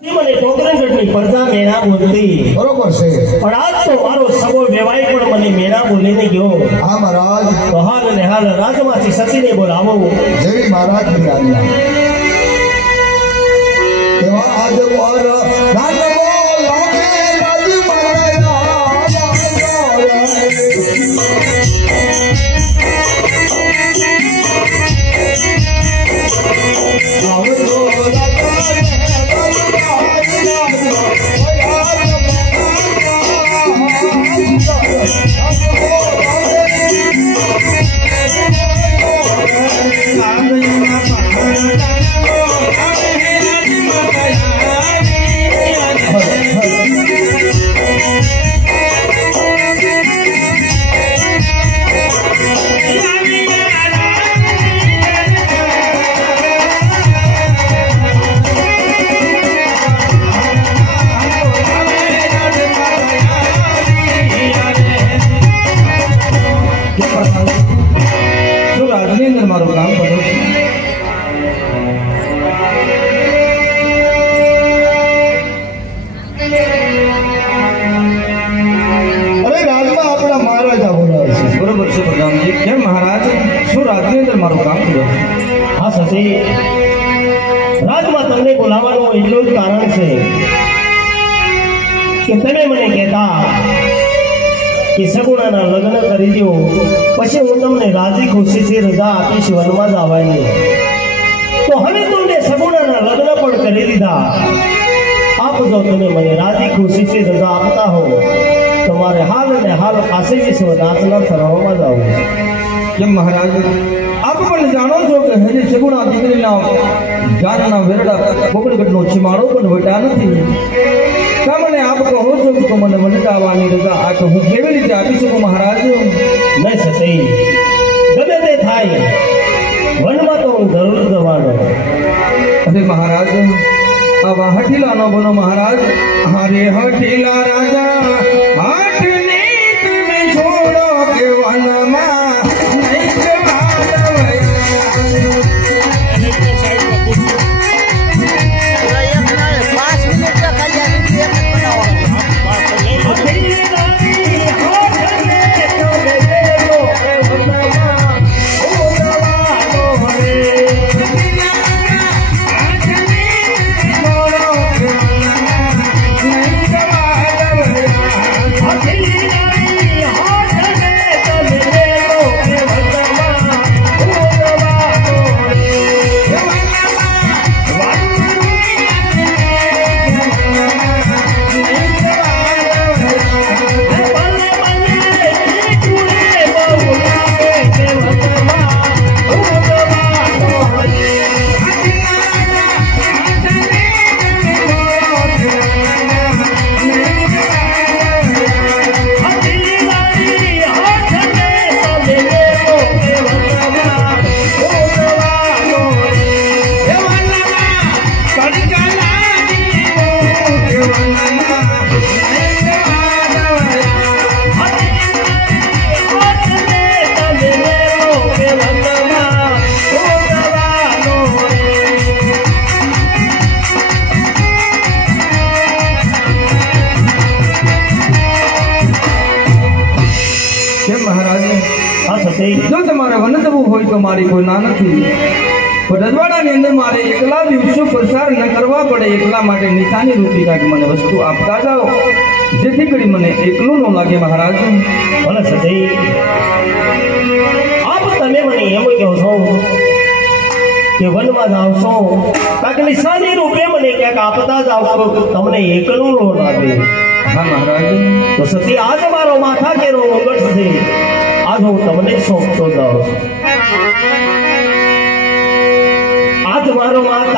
મને ટોકરગઢની પ્રજા મેણા બોલતી બરોબર છે, પણ આજ તો મારો સગો વેવાઈ પણ મને મેણા બોલીને ગયો. હા મહારાજ. તો હાલ ને હાલ રાજમાંથી સતીને બોલાવો. જય મહારાજની આજ્ઞા. એવા આજ પર રાજવો લાગે રાજ મારું કામ કર્યું. અરે રાજમાં આપણા મહારાજા બોલાવે છે. બરોબર છે પ્રધાનજી. કેમ મહારાજ, શું રાજની અંદર મારું કામ કર્યું? હા સતી, રાજમાં તમને બોલાવવાનું એટલું જ કારણ છે કે તમે મને કહેતા કે સગુણાના લગ્ન કરી દો, પછી હું તમને રાજી ખુશીથી રજા આપીશ વનમાં જવાની. તો હવે તો મેં સગુણાના લગ્ન પણ કરી દીધા. આપ જો તમે મને રાજી ખુશીથી રજા આપતા હો તો મારે હાલ ને હાલ કાશી વિશ્વનાથના સરોવરમાં જવું. કેમ મહારાજ, આપ પણ જાણો છો કે હજી સગુણા દીકરીના જાનના વેરડા કોકણગઢનો છીમાડો પણ વટ્યા નથી. તમને આપ કહો છો તો મને વનટાવાની રજા આ તો હું કેવી રીતે આપી શકું મહારાજ? નહીં સતી, ગમે તે થાય વનમાં તો હું જરૂર જવાનો. અરે મહારાજ, આવા હઠીલા ન બનો મહારાજ. અરે હઠીલા રાજા હાથની તમે છોડો કે વનમાં નહીં જો તમારે વન જવું હોય તો મારી કોઈ ના નથી, પણ રજવાડાની અંદર મારે એકલા દિવસો પ્રસાર ન કરવા પડે. એકલા માટે નિશાની રૂપી કાંઈક મને વસ્તુ આપતા જાઓ, જેથી કરી મને એકલું ન લાગે મહારાજ. ભલે સતી, આપ તમે મને એમ કહો છો કે વનમાં જાવ છો કાંઈક નિશાની રૂપે મને ક્યાંક આપતા જાવ તો તમને એકલું ન લાગે. હા મહારાજ. તો સતી, આજ મારો માથા કેરો મુગટ છે, આજ હું તમને સોંપતો જાઉં છું. આજ મારો માથા